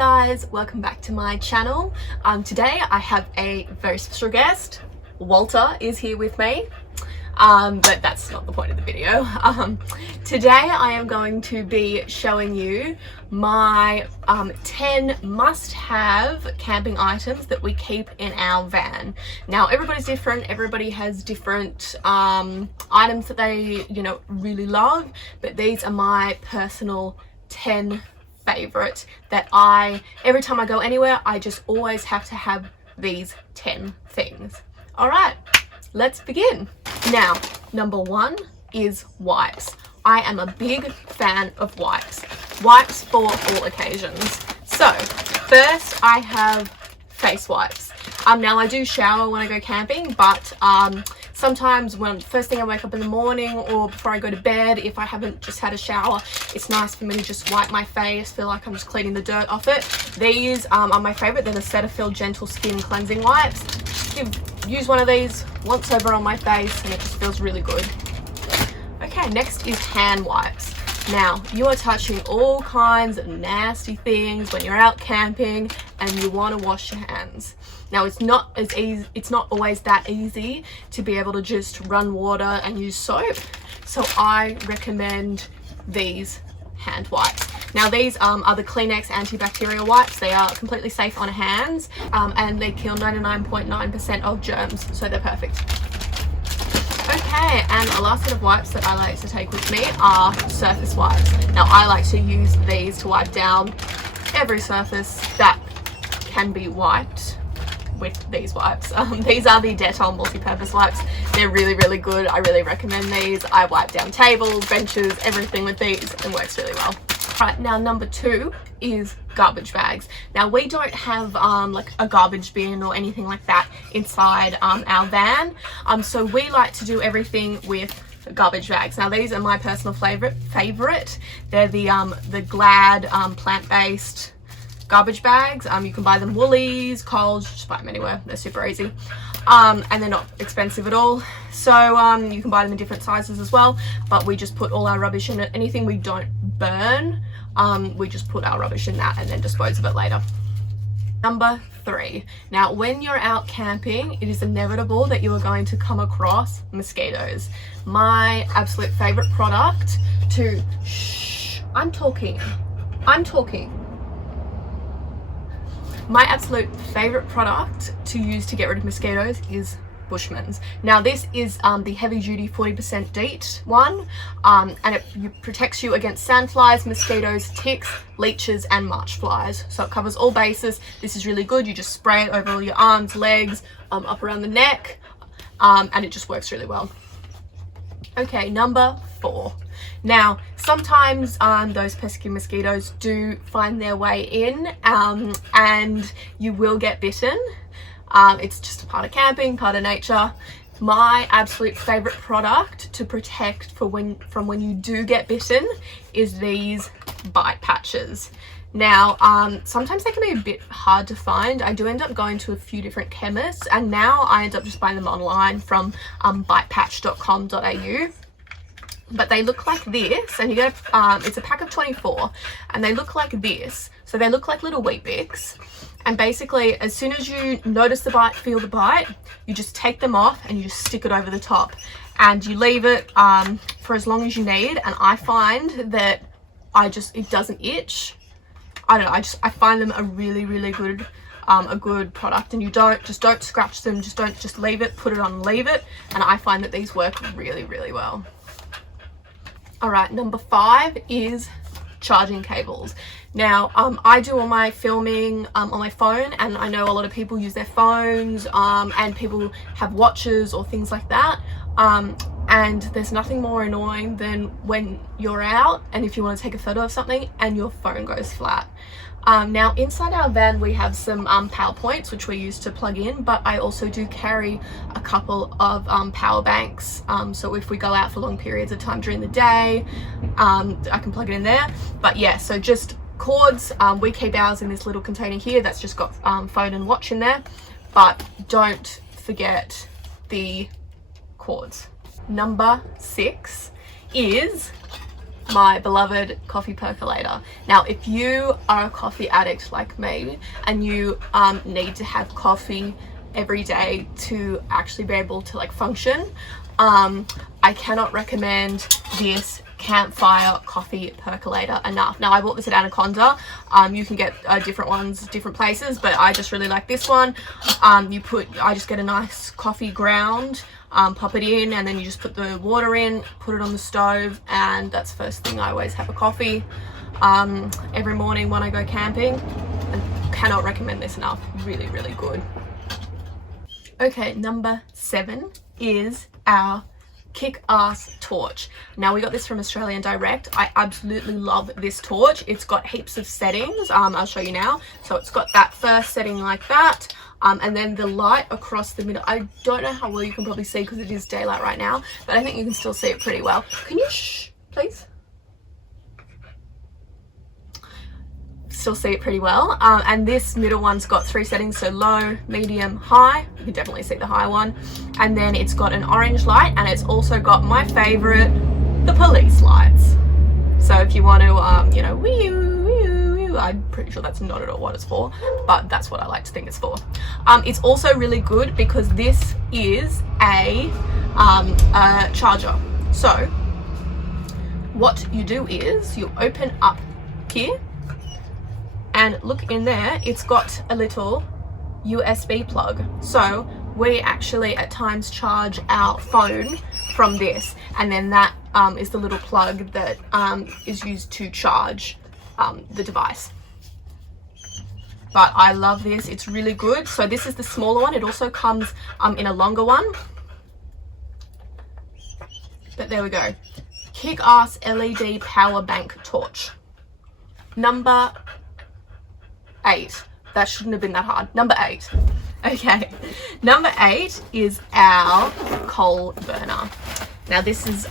guys, welcome back to my channel. Today I have a very special guest. Walter is here with me, but that's not the point of the video. Today I am going to be showing you my 10 must-have camping items that we keep in our van. Now everybody's different, everybody has different items that they really love, but these are my personal 10 favorite that every time I go anywhere, I just always have to have these 10 things. All right, let's begin. Now, number one is wipes. I am a big fan of wipes. Wipes for all occasions. So, first I have face wipes. Now I do shower when I go camping, but sometimes first thing I wake up in the morning or before I go to bed, if I haven't just had a shower, it's nice for me to just wipe my face, feel like I'm just cleaning the dirt off it. These are my favorite. They're the Cetaphil Gentle Skin Cleansing Wipes. Use one of these once over on my face and it just feels really good. Okay, next is hand wipes. Now, you are touching all kinds of nasty things when you're out camping and you want to wash your hands. Now, it's not always that easy to be able to just run water and use soap. So I recommend these hand wipes. Now, these are the Kleenex antibacterial wipes. They are completely safe on hands and they kill 99.9% of germs, so they're perfect. Okay, and the last set of wipes that I like to take with me are surface wipes. Now, I like to use these to wipe down every surface that can be wiped with these wipes. These are the Dettol multi-purpose wipes. They're really, really good. I really recommend these. I wipe down tables, benches, everything with these, and works really well. Right, now number two is garbage bags. Now we don't have like a garbage bin or anything like that inside our van, so we like to do everything with garbage bags. Now these are my personal favorite. They're the Glad plant-based garbage bags. You can buy them Woolies, Coles, just buy them anywhere. They're super easy, and they're not expensive at all. So you can buy them in different sizes as well, but we just put all our rubbish in it. Anything we don't burn, we just put our rubbish in that and then dispose of it later. Number three. Now, when you're out camping, it is inevitable that you are going to come across mosquitoes. My absolute favorite product to I'm talking. My absolute favorite product to use to get rid of mosquitoes is Bushman's. Now this is the heavy duty 40% DEET one, and it protects you against sandflies, mosquitoes, ticks, leeches and marsh flies. So it covers all bases. This is really good. You just spray it over all your arms, legs, up around the neck, and it just works really well. Okay, number four. Now, sometimes those pesky mosquitoes do find their way in, and you will get bitten. It's just a part of camping, part of nature. My absolute favorite product to protect from when you do get bitten is these bite patches. Now, sometimes they can be a bit hard to find. I do end up going to a few different chemists, and now I end up just buying them online from bitepatch.com.au. But they look like this, and you get it's a pack of 24, and they look like this. So they look like little Wheat Bix, and basically as soon as you notice the bite, feel the bite, you just take them off and you just stick it over the top, and you leave it for as long as you need. And I find that it doesn't itch. I don't know, I find them a really, really good a good product, and you don't scratch them, just leave it, put it on and leave it, and I find that these work really, really well. All right, number five is charging cables. Now, I do all my filming on my phone, and I know a lot of people use their phones, and people have watches or things like that. And there's nothing more annoying than when you're out and if you want to take a photo of something and your phone goes flat. Now inside our van we have some power points which we use to plug in, but I also do carry a couple of power banks, so if we go out for long periods of time during the day, I can plug it in there. But yeah, so just cords, we keep ours in this little container here that's just got phone and watch in there, but don't forget the cords. Number 6 is my beloved coffee percolator. Now, if you are a coffee addict like me and you need to have coffee every day to actually be able to like function, I cannot recommend this campfire coffee percolator enough. Now, I bought this at Anaconda. You can get different ones different places, but I just really like this one. I just get a nice coffee ground, pop it in, and then you just put the water in, put it on the stove, and that's the first thing I always have a coffee every morning when I go camping. I cannot recommend this enough. Really, really good. Okay, number 7 is our kick-ass torch. Now, we got this from Australian Direct. I absolutely love this torch. It's got heaps of settings. I'll show you now. So it's got that first setting like that, and then the light across the middle. I don't know how well you can probably see because it is daylight right now, but I think you can still see it pretty well. Can you shh, please? Still see it pretty well. And this middle one's got 3 settings, so low, medium, high. You can definitely see the high one. And then it's got an orange light, and it's also got my favorite, the police lights. So if you want to you know, wee, I'm pretty sure that's not at all what it's for, but that's what I like to think it's for. It's also really good because this is a charger. So what you do is you open up here, and look in there, it's got a little USB plug. So we actually at times charge our phone from this, and then that is the little plug that is used to charge the device. But I love this, it's really good. So this is the smaller one. It also comes in a longer one. But there we go. Kick-ass LED power bank torch. Number 8. That shouldn't have been that hard. Number 8. Okay. Number 8 is our coal burner. Now this is,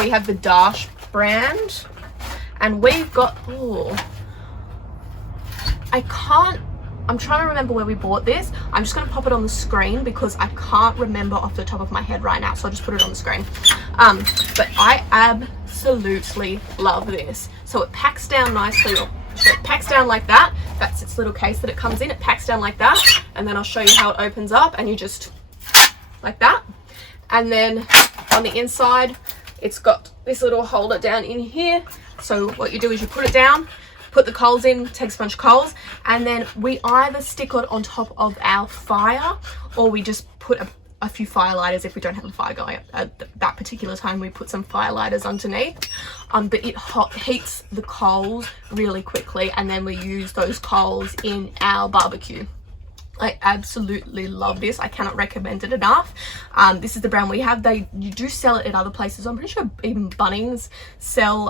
we have the Dash brand, and we've got, I'm trying to remember where we bought this. I'm just going to pop it on the screen because I can't remember off the top of my head right now, so I'll just put it on the screen. But I absolutely love this. So it packs down nicely. So it packs down like that. That's its little case that it comes in. It packs down like that, and then I'll show you how it opens up, and you just like that. And then on the inside, it's got this little holder down in here. So what you do is you put it down, put the coals in, takes a bunch of coals, and then we either stick it on top of our fire, or we just put a few firelighters. If we don't have a fire going at that particular time, we put some firelighters underneath. But it heats the coals really quickly, and then we use those coals in our barbecue. I absolutely love this. I cannot recommend it enough. This is the brand we have. You do sell it at other places. I'm pretty sure even Bunnings sell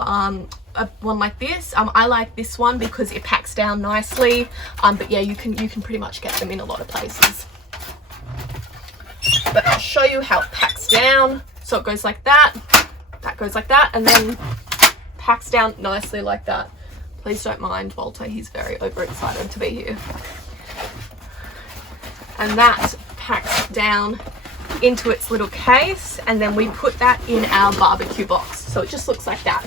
one like this. I like this one because it packs down nicely. But yeah, you can pretty much get them in a lot of places. But I'll show you how it packs down. So it goes like that goes like that, and then packs down nicely like that. Please don't mind Walter, he's very overexcited to be here. And that packs down into its little case, and then we put that in our barbecue box. So it just looks like that.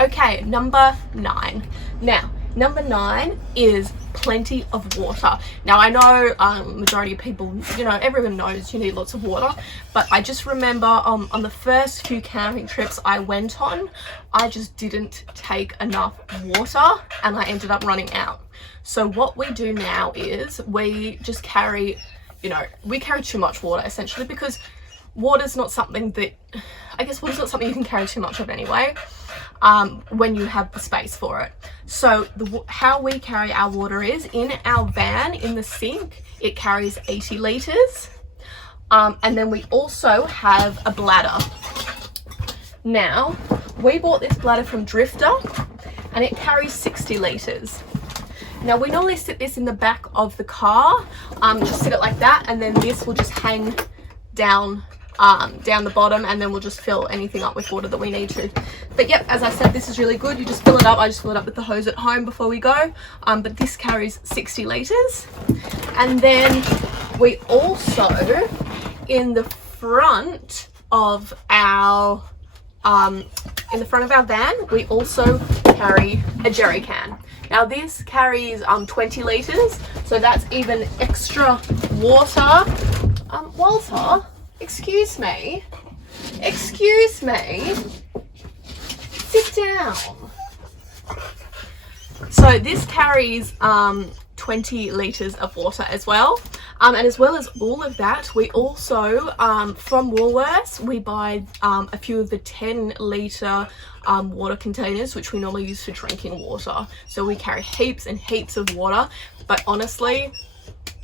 Okay, number 9. Now, number 9 is plenty of water. Now, I know majority of people, you know, everyone knows you need lots of water, but I just remember on the first few camping trips I went on, I just didn't take enough water, and I ended up running out. So what we do now is we just carry, we carry too much water essentially, because water's not something that, water's not something you can carry too much of anyway, when you have the space for it. So how we carry our water is in our van, in the sink, it carries 80 litres. And then we also have a bladder. Now, we bought this bladder from Drifter, and it carries 60 litres. Now, we normally sit this in the back of the car, just sit it like that, and then this will just hang down the bottom, and then we'll just fill anything up with water that we need to. But yep, as I said, this is really good. You just fill it up. I just fill it up with the hose at home before we go, but this carries 60 litres. And then we also, in the front of our in the front of our van, we also carry a jerry can. Now this carries 20 litres, so that's even extra water. Walter, excuse me, sit down. So this carries 20 litres of water as well. And as well as all of that, we also, from Woolworths, we buy a few of the 10-litre water containers, which we normally use for drinking water. So we carry heaps and heaps of water, but honestly,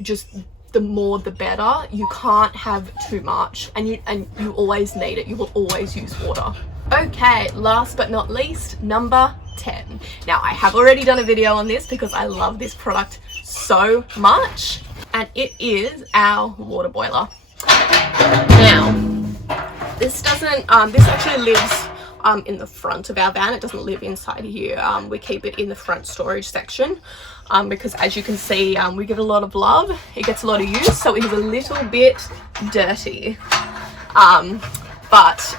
just the more the better. You can't have too much, and you always need it. You will always use water. Okay, last but not least, number 10. Now, I have already done a video on this because I love this product so much, and it is our water boiler. Now, this doesn't, this actually lives in the front of our van. It doesn't live inside here. We keep it in the front storage section because, as you can see, we give it a lot of love. It gets a lot of use, so it is a little bit dirty. But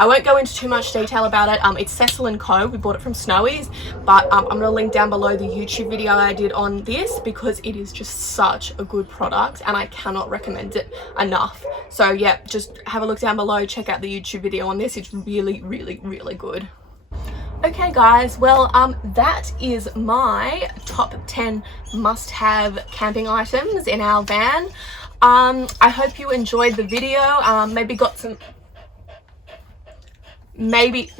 I won't go into too much detail about it. It's Cecil and Co. We bought it from Snowy's, but I'm going to link down below the YouTube video I did on this because it is just such a good product and I cannot recommend it enough. So yeah, just have a look down below, check out the YouTube video on this. It's really, really, really good. Okay guys, well that is my top 10 must-have camping items in our van. I hope you enjoyed the video. Maybe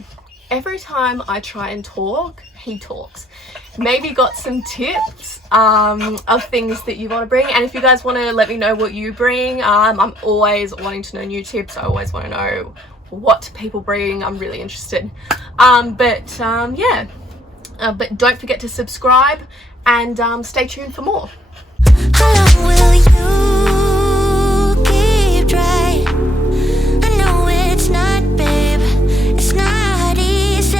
every time I try and talk, he talks. Maybe got some tips of things that you want to bring, and if you guys want to let me know what you bring, I'm always wanting to know new tips. I always want to know what people bring. I'm really interested. Yeah, but don't forget to subscribe and stay tuned for more.